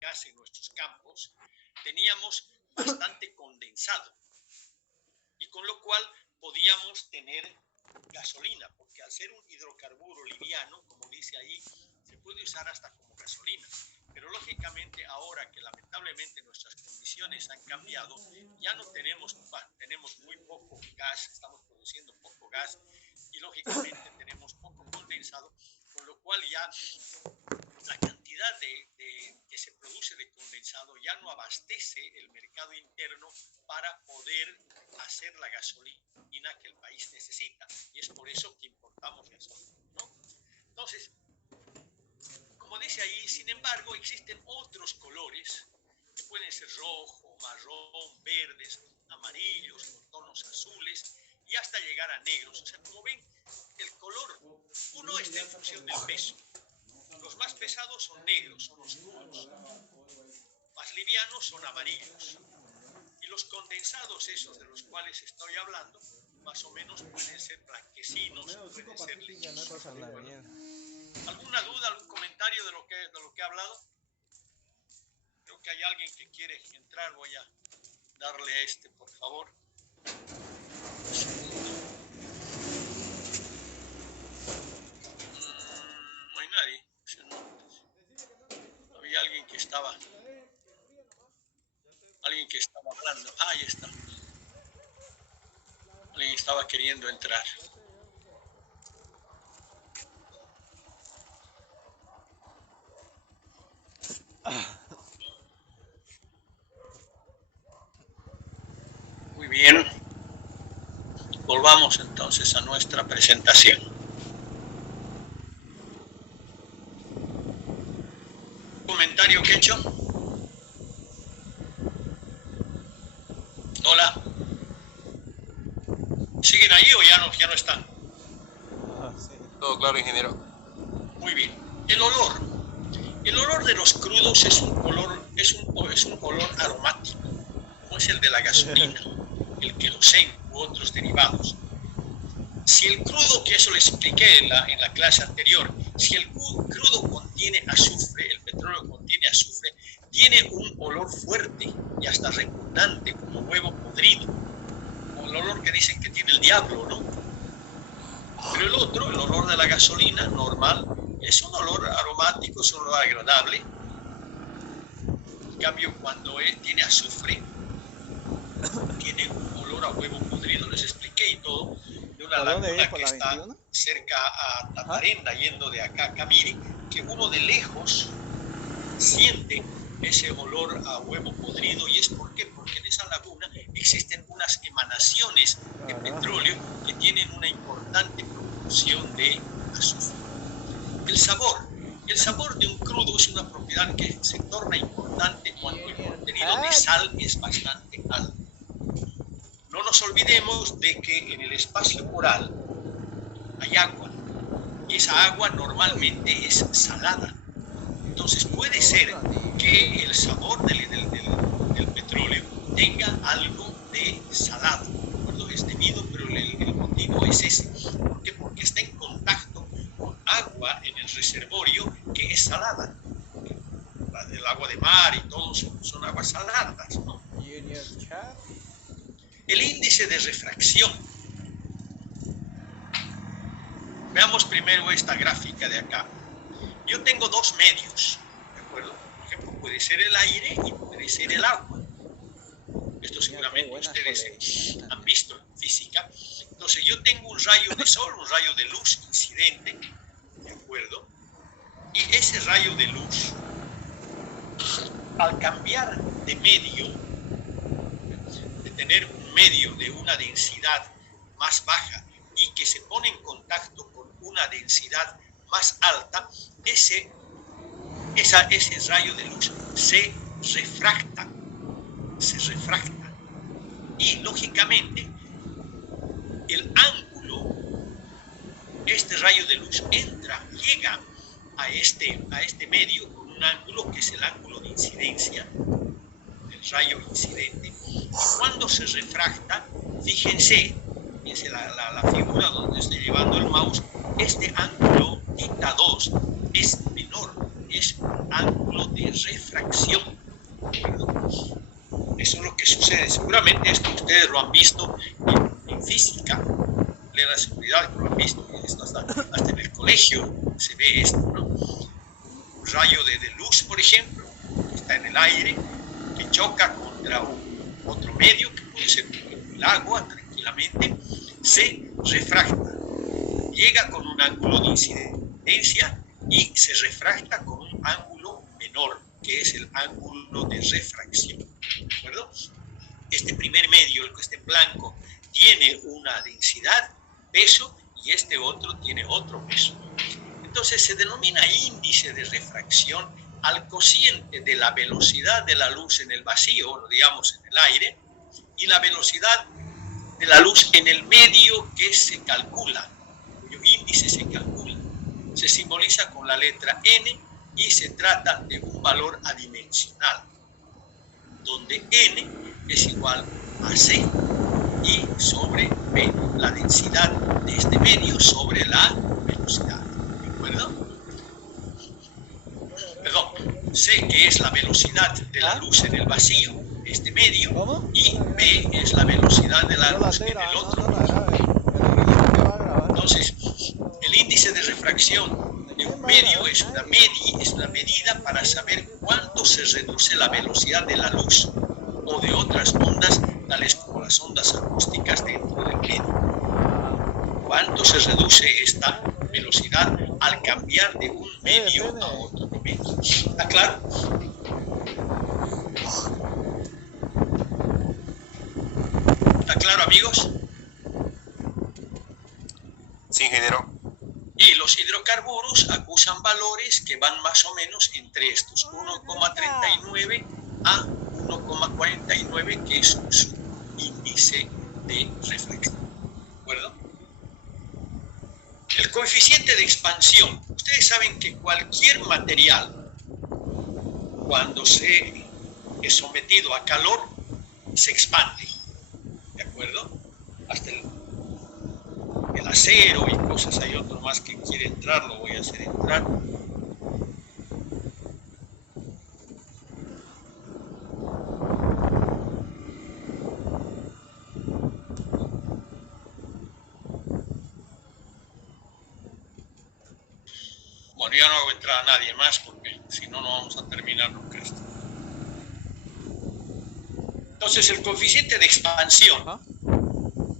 gas en nuestros campos, teníamos bastante condensado, y con lo cual podíamos tener gasolina, porque al ser un hidrocarburo liviano, como dice ahí, se puede usar hasta como gasolina. Pero lógicamente ahora que lamentablemente nuestras condiciones han cambiado, ya no tenemos muy poco gas, estamos produciendo poco gas y lógicamente tenemos poco condensado, con lo cual ya la cantidad que se produce de condensado ya no abastece el mercado interno para poder hacer la gasolina que el país necesita, y es por eso que importamos gasolina, ¿no? Entonces, como dice ahí, sin embargo, existen otros colores que pueden ser rojo, marrón, verdes, amarillos, con tonos azules y hasta llegar a negros. O sea, como ven, el color, uno está en función del peso. Los más pesados son negros, son oscuros. Más livianos son amarillos. Y los condensados, esos de los cuales estoy hablando, más o menos pueden ser blanquecinos, pueden ser lechosos. ¿Alguna duda, algún comentario de lo que he hablado? Creo que hay alguien que quiere entrar. Voy a darle a este, por favor. Un segundo. No hay nadie. Había alguien que estaba hablando. Ah, ahí está. Alguien estaba queriendo entrar. Muy bien. Volvamos entonces a nuestra presentación. ¿Comentario que he hecho? Hola. ¿Siguen ahí o ya no están? Sí. Todo claro, ingeniero. Muy bien. El olor de los crudos es un olor aromático, como es el de la gasolina, el queroseno u otros derivados. Si el crudo, que eso les expliqué en la clase anterior, si el crudo contiene azufre, el petróleo contiene azufre, tiene un olor fuerte y hasta repugnante, como huevo podrido, o el olor que dicen que tiene el diablo, ¿no? Pero el otro, el olor de la gasolina normal, es un olor aromático, es un olor agradable. En cambio, cuando tiene azufre, tiene un olor a huevo podrido. Les expliqué y todo, de una laguna que está cerca a Tatarenda, yendo de acá a Camiri, que uno de lejos siente ese olor a huevo podrido. ¿Y es por qué? Porque en esa laguna existen unas emanaciones de petróleo que tienen una importante proporción de azufre. El sabor de un crudo es una propiedad que se torna importante cuando el contenido de sal es bastante alto. No nos olvidemos de que en el espacio oral hay agua, y esa agua normalmente es salada. Entonces puede ser que el sabor del petróleo tenga algo de salado. ¿De acuerdo? Es debido, pero el motivo es ese. ¿Por qué? Porque está en contacto con agua en el reservorio que es salada. El agua de mar y todo son aguas saladas, ¿no? El índice de refracción. Veamos primero esta gráfica de acá. Yo tengo dos medios, ¿de acuerdo? Por ejemplo, puede ser el aire y puede ser el agua. Esto seguramente ustedes han visto en física. Entonces yo tengo un rayo de sol, un rayo de luz incidente, ¿de acuerdo? Y ese rayo de luz, al cambiar de medio, de tener un medio de una densidad más baja y que se pone en contacto con una densidad más alta, ese rayo de luz se refracta. Y lógicamente el ángulo, este rayo de luz llega a este medio con un ángulo que es el ángulo de incidencia, el rayo incidente. Y cuando se refracta, fíjense la figura donde estoy llevando el mouse, este ángulo θ2 es menor, es ángulo de refracción. Eso es lo que sucede. Seguramente esto ustedes lo han visto en física, de la seguridad, lo han visto, hasta en el colegio se ve esto, ¿no? Un rayo de luz, por ejemplo, que está en el aire, que choca contra otro medio, que puede ser el agua, tranquilamente, se refracta. Llega con un ángulo de incidencia y se refracta con un ángulo menor, que es el ángulo de refracción. ¿De acuerdo? Este primer medio, el que está en blanco, tiene una densidad, peso, y este otro tiene otro peso. Entonces se denomina índice de refracción al cociente de la velocidad de la luz en el vacío, digamos en el aire, y la velocidad de la luz en el medio que se calcula, cuyo índice se calcula. Se simboliza con la letra N y se trata de un valor adimensional, donde N es igual a C y sobre B, la densidad de este medio sobre la velocidad. ¿De acuerdo? Perdón, C, que es la velocidad de la luz en el vacío, este medio, y B es la velocidad de la luz en el otro. Entonces, el índice de refracción de un medio es una medida para saber cuánto se reduce la velocidad de la luz o de otras ondas, tales como las ondas acústicas dentro del medio. ¿Cuánto se reduce esta velocidad al cambiar de un medio a otro medio? ¿Está claro? ¿Está claro, amigos? Sí, ingeniero. Y los hidrocarburos acusan valores que van más o menos entre estos, 1,39 a 1,49, que es su índice de refracción. ¿De acuerdo? El coeficiente de expansión. Ustedes saben que cualquier material, cuando se es sometido a calor, se expande. ¿De acuerdo? Hasta el acero y cosas, hay otro más que quiere entrar, lo voy a hacer entrar. Bueno, ya no hago entrar a nadie más porque si no, no vamos a terminar nunca esto. Entonces, el coeficiente de expansión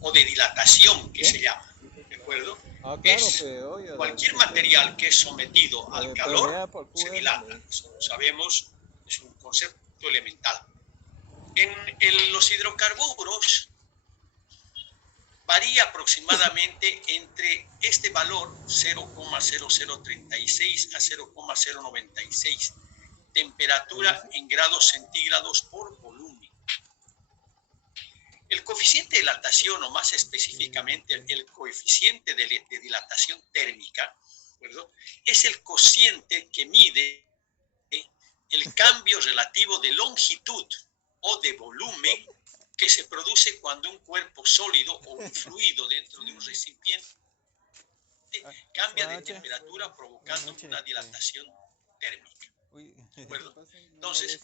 o de dilatación, que se llama, ¿de acuerdo? Es cualquier material que es sometido al calor se dilata. Eso lo sabemos, es un concepto elemental. En los hidrocarburos varía aproximadamente entre este valor 0,0036 a 0,096 temperatura en grados centígrados por volumen. El coeficiente de dilatación, o más específicamente el coeficiente de dilatación térmica, ¿verdad?, es el cociente que mide el cambio relativo de longitud o de volumen que se produce cuando un cuerpo sólido o un fluido dentro de un recipiente cambia de temperatura provocando una dilatación térmica. ¿De acuerdo? Entonces,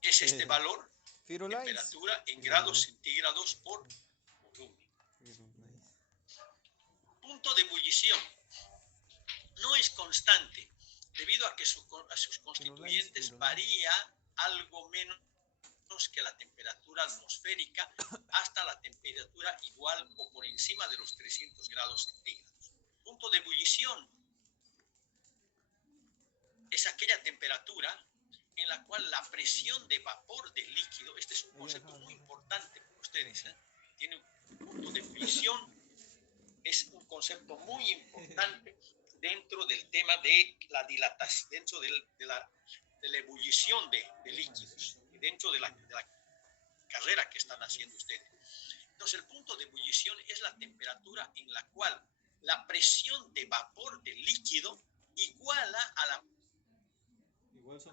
es este valor, temperatura en grados centígrados por volumen. Punto de ebullición. No es constante, debido a que a sus constituyentes varía algo menos que la temperatura atmosférica hasta la temperatura igual o por encima de los 300 grados centígrados. Punto de ebullición es aquella temperatura en la cual la presión de vapor del líquido, este es un concepto muy importante para ustedes, tiene un punto de ebullición, es un concepto muy importante dentro del tema de la dilatación, dentro de la ebullición de líquidos, dentro de la carrera que están haciendo ustedes. Entonces, el punto de ebullición es la temperatura en la cual la presión de vapor del líquido iguala a la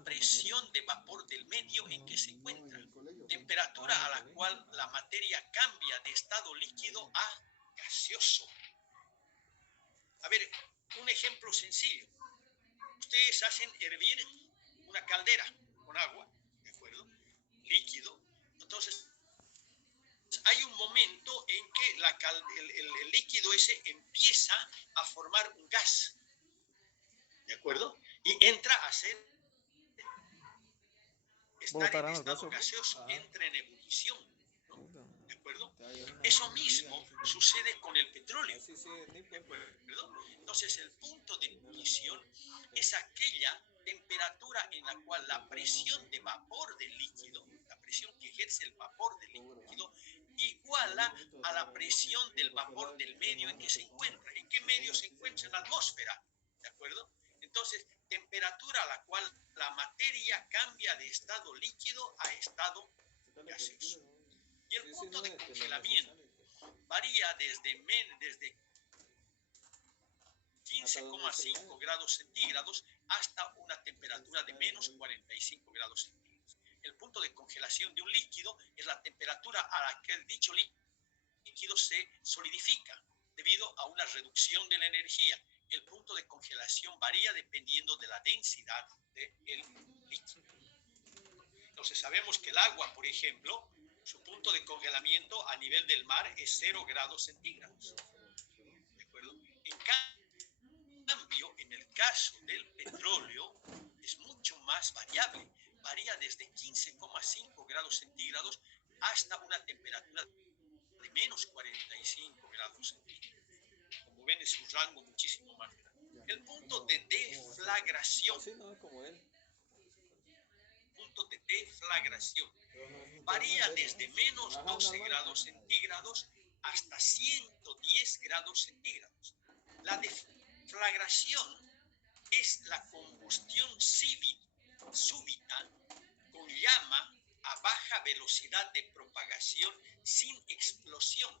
presión de vapor del medio en que se encuentra, temperatura a la cual la materia cambia de estado líquido a gaseoso. A ver, un ejemplo sencillo. ustedes hacen hervir una caldera con agua, ¿de acuerdo? Líquido. Entonces, hay un momento en que el líquido ese empieza a formar un gas, ¿de acuerdo? Y entra a ser, estar en estado gaseoso, entra en ebullición, ¿no? ¿De acuerdo? Eso mismo sucede con el petróleo, ¿de acuerdo? Entonces, el punto de ebullición es aquella temperatura en la cual la presión de vapor del líquido, la presión que ejerce el vapor del líquido, iguala a la presión del vapor del medio en que se encuentra. ¿En qué medio se encuentra? En la atmósfera, ¿de acuerdo? Entonces, temperatura a la cual la materia cambia de estado líquido a estado gaseoso. Y el punto de congelamiento varía desde 15,5 grados centígrados hasta una temperatura de menos 45 grados centígrados. El punto de congelación de un líquido es la temperatura a la que dicho líquido se solidifica debido a una reducción de la energía. El punto de congelación varía dependiendo de la densidad del líquido. Entonces sabemos que el agua, por ejemplo, su punto de congelamiento a nivel del mar es 0 grados centígrados. ¿De acuerdo? En cambio, en el caso del petróleo, es mucho más variable. Varía desde 15,5 grados centígrados hasta una temperatura de menos 45 grados centígrados. Como ven, es un rango muchísimo más grande. El punto de deflagración. Punto de deflagración varía desde menos 12 grados centígrados hasta 110 grados centígrados. La deflagración es la combustión súbita con llama a baja velocidad de propagación sin explosión.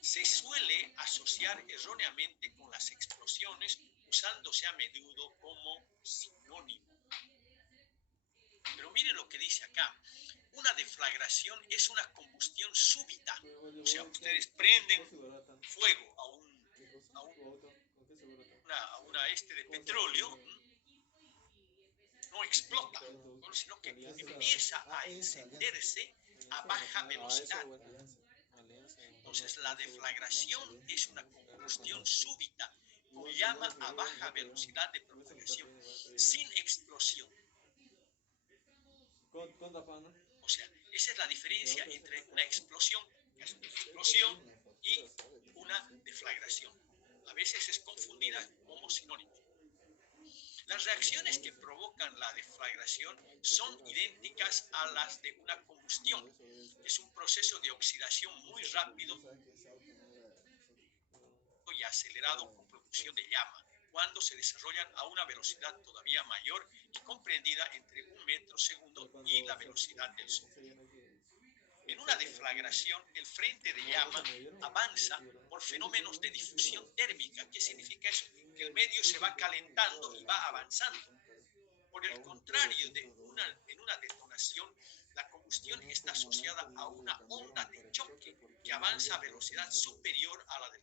Se suele asociar erróneamente con las explosiones, usándose a menudo como sinónimo. Pero miren lo que dice acá. Una deflagración es una combustión súbita. O sea, ustedes prenden fuego a una de petróleo, no explota, sino que empieza a encenderse a baja velocidad. Entonces, la deflagración es una combustión súbita con llama a baja velocidad de propagación, sin explosión. O sea, esa es la diferencia entre una explosión y una deflagración. A veces es confundida como sinónimo. Las reacciones que provocan la deflagración son idénticas a las de una combustión. Es un proceso de oxidación muy rápido y acelerado con producción de llama, cuando se desarrollan a una velocidad todavía mayor y comprendida entre 1 metro segundo y la velocidad del sonido. En una deflagración, el frente de llama avanza por fenómenos de difusión térmica. ¿Qué significa eso? Que el medio se va calentando y va avanzando. Por el contrario, en una detonación, la combustión está asociada a una onda de choque que avanza a velocidad superior a la del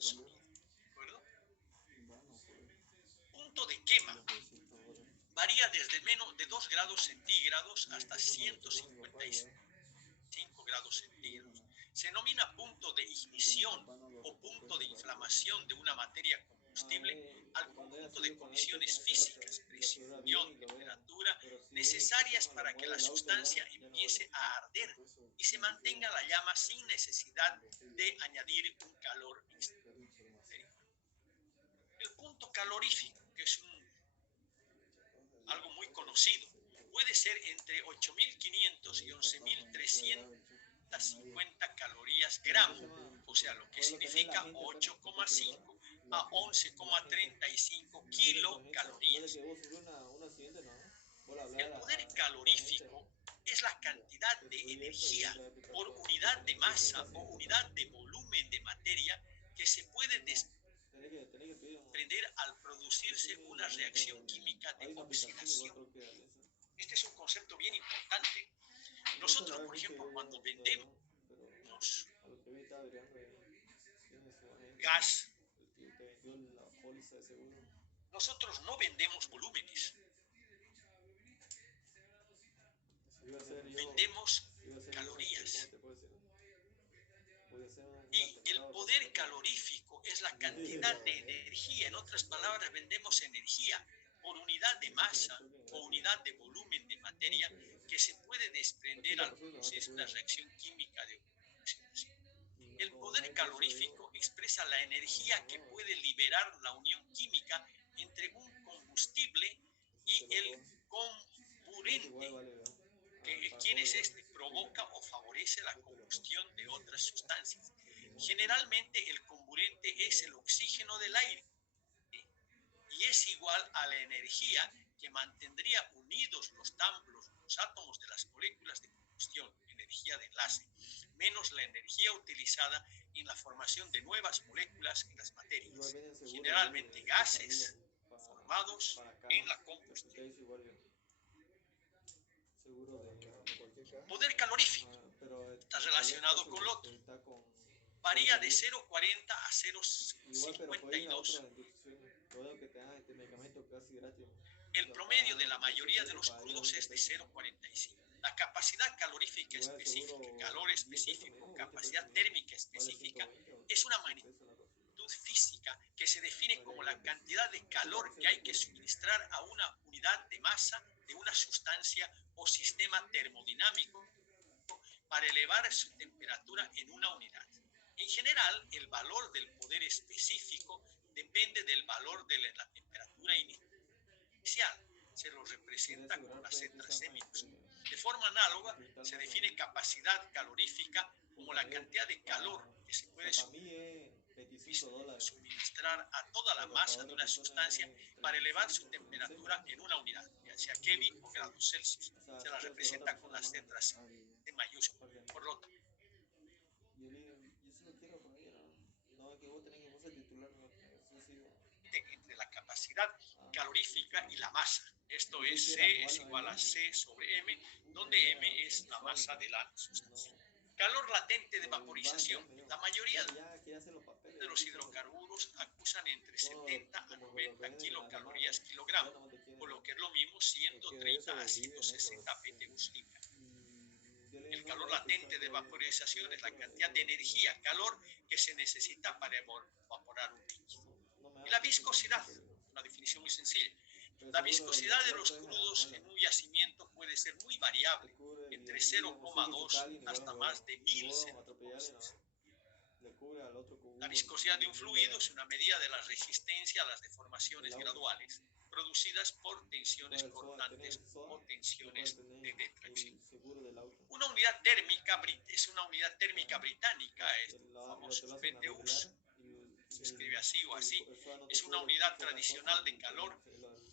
sonido. ¿De acuerdo? Punto de quema. Varía desde menos de 2 grados centígrados hasta 155 grados centígrados. Se denomina punto de ignición o punto de inflamación de una materia combustible al conjunto de condiciones físicas, presión, temperatura, necesarias para que la sustancia empiece a arder y se mantenga la llama sin necesidad de añadir un calor exterior. El punto calorífico, que es algo muy conocido, puede ser entre 8.500 y 11.350 calorías gramo, o sea, lo que significa 8,5 a 11,35 kilocalorías. El poder calorífico es la cantidad de energía por unidad de masa o unidad de volumen de materia que se puede desprender al producirse una reacción química de oxidación. Este es un concepto bien importante. Nosotros, por ejemplo, cuando vendemos gas nosotros no vendemos volúmenes, vendemos calorías. Y el poder calorífico es la cantidad de energía. En otras palabras, vendemos energía por unidad de masa o unidad de volumen de materia que se puede desprender al producirse una reacción química de oxidación. El poder calorífico expresa la energía que puede liberar la unión química entre un combustible y el comburente, quien es este, provoca o favorece la combustión de otras sustancias. Generalmente el comburente es el oxígeno del aire y es igual a la energía que mantendría unidos los átomos de las moléculas de combustión, energía de enlace, menos la energía utilizada en la formación de nuevas moléculas en las materias, generalmente gases formados en la combustión. Poder calorífico está relacionado con lo otro. Varía de 0,40 a 0,52. El promedio de la mayoría de los crudos es de 0,45. La capacidad calorífica específica, calor específico, capacidad térmica específica, es una magnitud física que se define como la cantidad de calor que hay que suministrar a una unidad de masa de una sustancia o sistema termodinámico para elevar su temperatura en una unidad. En general, el valor del poder específico depende del valor de la temperatura inicial. Se lo representa con las letras E-. De forma análoga, se define capacidad calorífica como la cantidad de calor que se puede suministrar a toda la masa de una sustancia para elevar su temperatura en una unidad, ya sea Kelvin o grados Celsius. Se la representa con las letras E mayúscula. Por lo tanto, entre la capacidad calorífica y la masa. Esto es C es igual a C sobre M, donde M es la masa de la sustancia. Calor latente de vaporización. La mayoría de los hidrocarburos acusan entre 70 a 90 kilocalorías kilogramo, por lo que es lo mismo 130 a 160 PTUs libra. El calor latente de vaporización es la cantidad de energía, calor que se necesita para evaporar un líquido. Y la viscosidad, una definición muy sencilla. La viscosidad de los crudos en un yacimiento puede ser muy variable, entre 0,2 hasta más de 1000 centímetros. La viscosidad de un fluido es una medida de la resistencia a las deformaciones graduales producidas por tensiones cortantes o tensiones de detracción. Una unidad térmica es una unidad térmica británica, famosos PTUs, se escribe así o así, es una unidad tradicional de calor.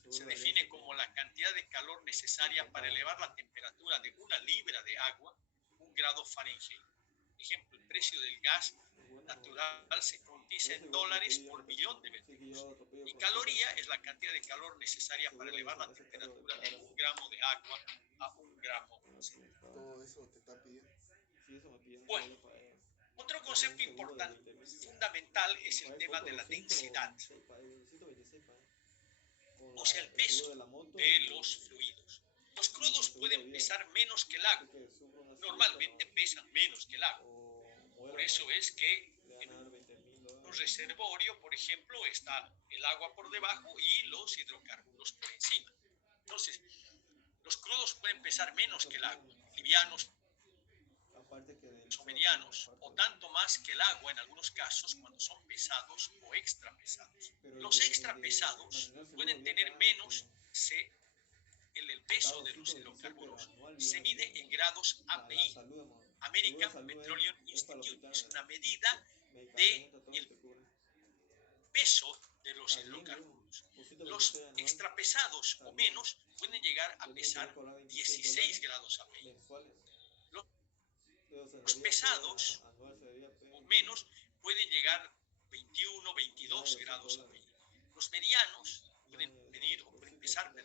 Se define como la cantidad de calor necesaria para elevar la temperatura de una libra de agua 1 grado Fahrenheit. Ejemplo, el precio del gas natural se cotiza en dólares por billón de BTUs. Y caloría es la cantidad de calor necesaria para elevar la temperatura de 1 gramo de agua a 1 gramo. Todo eso te está pidiendo. Bueno, otro concepto importante, fundamental, es el tema de la densidad, o sea, el peso de los fluidos. Los crudos pueden pesar menos que el agua. Normalmente pesan menos que el agua. Por eso es que en un reservorio, por ejemplo, está el agua por debajo y los hidrocarburos por encima. Entonces, los crudos pueden pesar menos que el agua, livianos o medianos, o tanto más que el agua en algunos casos cuando son pesados o extra pesados. Los extra pesados pueden tener menos el peso de los hidrocarburos se mide en grados API, American Petroleum Institute. Es una medida del peso de los hidrocarburos. Los extrapesados o menos pueden llegar a pesar 16 grados API. Los pesados o menos pueden llegar a 21, 22 grados API. Los medianos pueden pesar de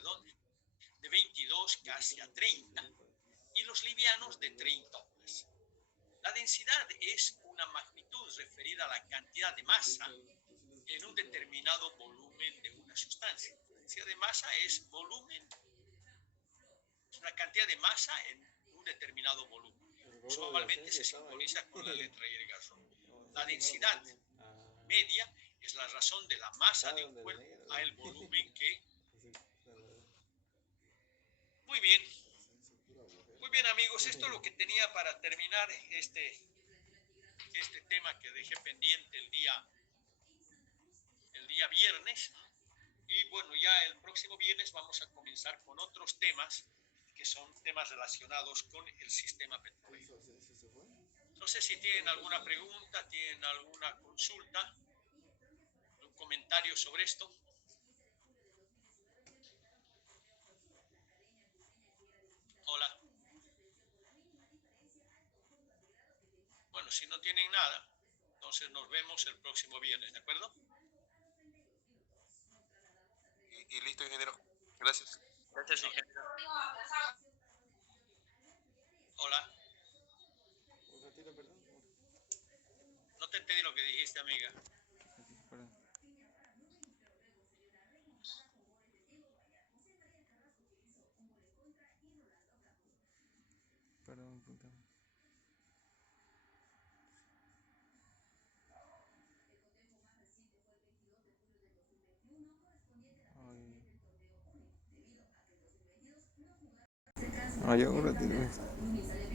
22 casi a 30 y los livianos de 30 o más. La densidad es una magnitud referida a la cantidad de masa en un determinado volumen de una una sustancia. La densidad de masa es volumen, es una cantidad de masa en un determinado volumen. Usualmente se simboliza con la letra y el garrón. La densidad media es la razón de la masa de un cuerpo a el volumen que... Muy bien. Muy bien, amigos, esto es lo que tenía para terminar este tema que dejé pendiente el día viernes. Y bueno, ya el próximo viernes vamos a comenzar con otros temas que son temas relacionados con el sistema petrolero. No sé si tienen alguna pregunta, tienen alguna consulta, un comentario sobre esto. Hola. Bueno, si no tienen nada, entonces nos vemos el próximo viernes, ¿de acuerdo? Y listo, ingeniero. Gracias. Gracias, ingeniero. Hola. Un ratito, perdón. No te entendí lo que dijiste, amiga. Perdón, puta. Ay. Ah, ya, un ratito.